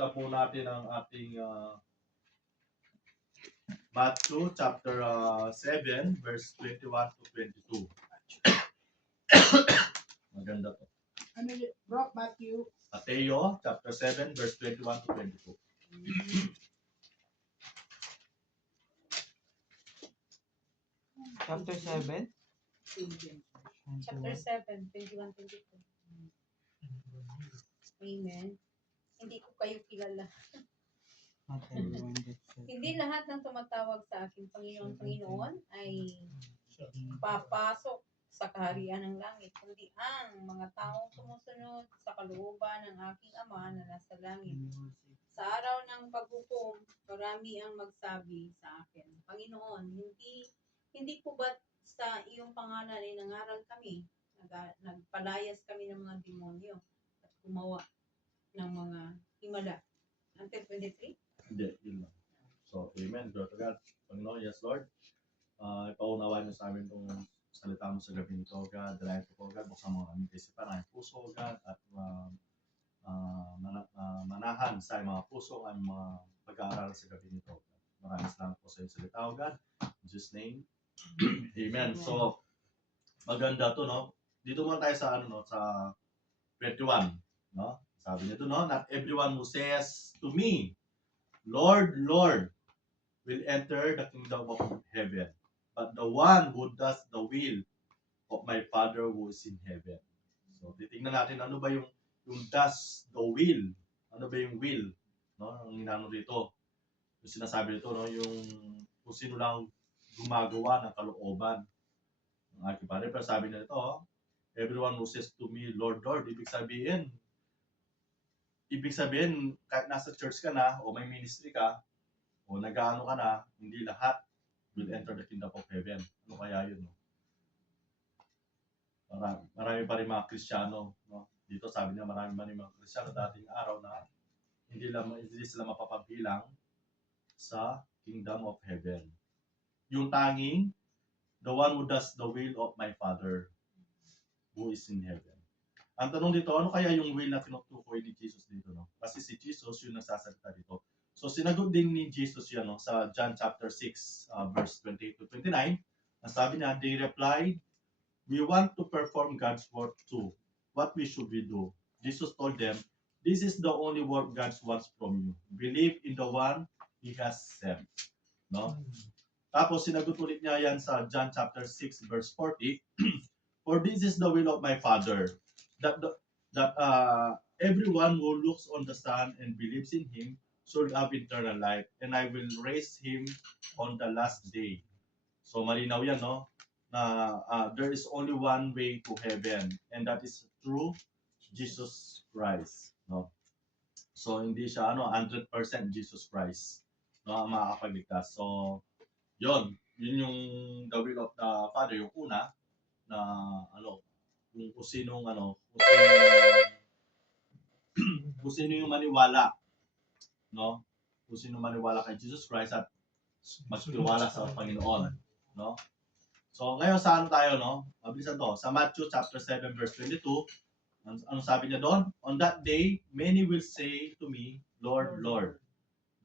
Buksan po natin ang ating Matthew chapter 7 verse 21 to 22. Maganda to. Ano yun, bro? Matthew? Mateo chapter 7 verse 21 to 22. Chapter 7? Chapter 7, 21, 22. Amen. Hindi ko kayo kilala. Hindi lahat ng tumatawag sa akin, Panginoon, Panginoon, ay papasok sa kaharian ng langit, kundi ang mga taong sumusunod sa kalooban ng aking Ama na nasa langit. Sa araw ng paghukom, marami ang magsabi sa akin, Panginoon, hindi po ba sa iyong pangalan ay nangaral kami, nagpalayas kami ng mga demonyo at gumawa ng mga himala. Until 23? Hindi, yun lang. So, amen. Glory to God. Panginoon, yes Lord. Ipaunawa niyo sa amin itong salita mo sa gabi nito, God. Dalayan ko po, God. Buksan mo ang aming kaisipan, ang puso, God. At manahan sa mga puso ang mga pag-aaral sa gabi nito. Maraming salamat po sa iyong salita, God. In Jesus' name. Amen. So, maganda to, no? Dito muna tayo sa, sa 21, no? Sabi niya to, no? Not everyone who says to me, Lord, Lord, will enter the kingdom of heaven, but the one who does the will of my Father who is in heaven. So, titingnan natin ano ba yung does the will. Ano ba yung will? No? Ang inano dito. Yung sinasabi dito, no? Yung kung sino lang gumagawa ng kalooban ng aking Father. Pero sabi na ito, everyone who says to me, Lord, Lord, ibig sabihin, kahit nasa church ka na, o may ministry ka, o nag-ano ka na, hindi lahat will enter the kingdom of heaven. Ano kaya yun? No? Marami pa rin mga Kristiyano. No? Dito sabi niya, marami pa rin mga Kristiyano dating araw na hindi sila mapapagbilang sa kingdom of heaven. Yung tanging, the one who does the will of my Father who is in heaven. Ang tanong dito, ano kaya yung will na tinutukoy ni Jesus dito? No? Kasi si Jesus yung nagsasalita dito. So sinagot din ni Jesus yan, no? Sa John chapter 6 verse 28 to 29. Ang sabi niya, they replied, we want to perform God's work too. What should we do? Jesus told them, this is the only work God wants from you. Believe in the one He has sent. No? Tapos sinagot ulit niya yan sa John chapter 6 verse 40. For this is the will of my Father, that everyone who looks on the Son and believes in Him should have eternal life, and I will raise him on the last day. So malinaw yan, no? Na there is only one way to heaven, and that is through Jesus Christ, no? So hindi siya 100% Jesus Christ, no, ang makakapagligtas. So yun yung the will of the Father, yung una na kung sino yung maniwala, no? Kung sino maniwala kay Jesus Christ at magtiwala sa Panginoon, no? So ngayon saan tayo, no? Mabilisan to. Sa Matthew chapter 7 verse 22, ano sabi niya doon? On that day, many will say to me, Lord, Lord,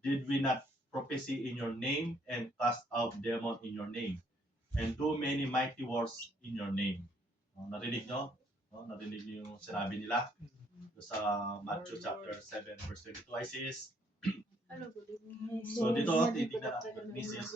did we not prophesy in your name and cast out demon in your name and do many mighty works in your name? Narinig nyo? Narinig niyo yung sinabi nila sa Matthew chapter 7 verse 22. I says, so dito, titignan natin Mrs.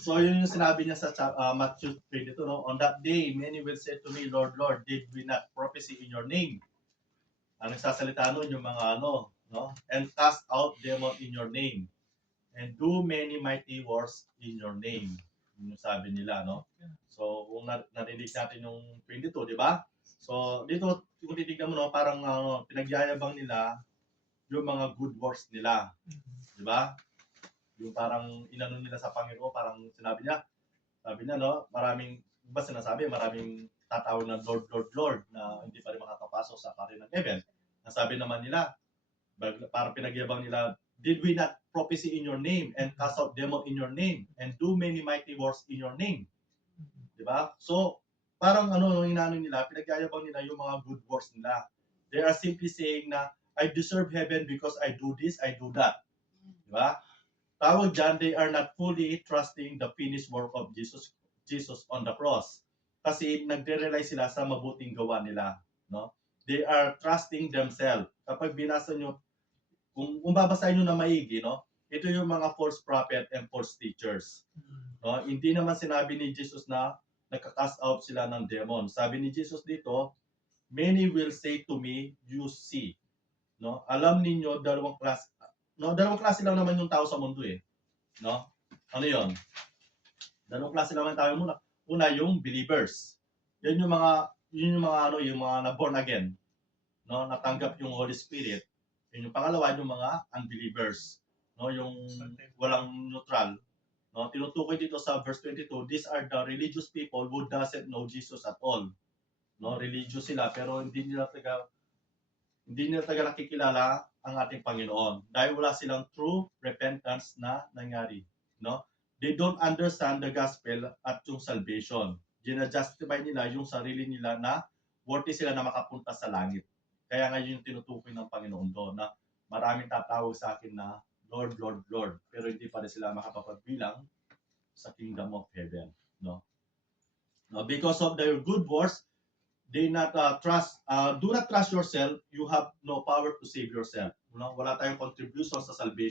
So yun yung sinabi niya sa Matthew 22, no? On that day, many will say to me, Lord, Lord, did we not prophesy in your name? Ang nagsasalita nun yung mga no? And cast out demon in your name and do many mighty works in your name. Yung sabi nila, no? So kung narinig natin yung 22, di ba? So dito, kung titignan mo, no, parang pinagyayabang nila yung mga good works nila. Di ba? Yung parang inano nila sa Panginoon, parang sabi niya, no, maraming tatawag na Lord, Lord, Lord, na hindi pa rin makapasok sa kaharian ng heaven. Ang sabi naman nila, parang pinagyabang nila, did we not prophecy in your name and cast out demon in your name and do many mighty works in your name? Diba? So, parang inaano nila, pinagyayabang nila yung mga good works nila. They are simply saying na, I deserve heaven because I do this, I do that. Diba? Tawag dyan, they are not fully trusting the finished work of Jesus on the cross. Kasi nagre-rely sila sa mabuting gawa nila. No? They are trusting themselves. Kapag binasa nyo, kung babasahin nyo na maigi, no? Ito yung mga false prophet and false teachers. No? Hindi naman sinabi ni Jesus na nagka-cast out sila ng demon. Sabi ni Jesus dito, many will say to me, you see. No? Alam ninyo, dalawang klase lang naman yung tao sa mundo eh. No? Ano yon? Dalawang klase naman tayo muna. Una, yung believers. Yan yung mga na born again. No? Natanggap yung Holy Spirit. Yung pangalawa, yung mga unbelievers. No? Yung walang neutral. No? Tinutukoy dito sa verse 22, these are the religious people who doesn't know Jesus at all. No? Religious sila, pero hindi nila talaga nakikilala ang ating Panginoon. Dahil wala silang true repentance na nangyari. No? They don't understand the gospel at yung salvation. Gina-justify nila yung sarili nila na worthy sila na makapunta sa langit. Kaya ngayon yung tinutukoy ng Panginoon doon na maraming tatawag sa akin na Lord, Lord, Lord. Pero hindi pa rin sila makapagbilang sa kingdom of heaven. No? No, because of their good works, do not trust yourself. You have no power to save yourself. No? Wala tayong contribution sa salvation.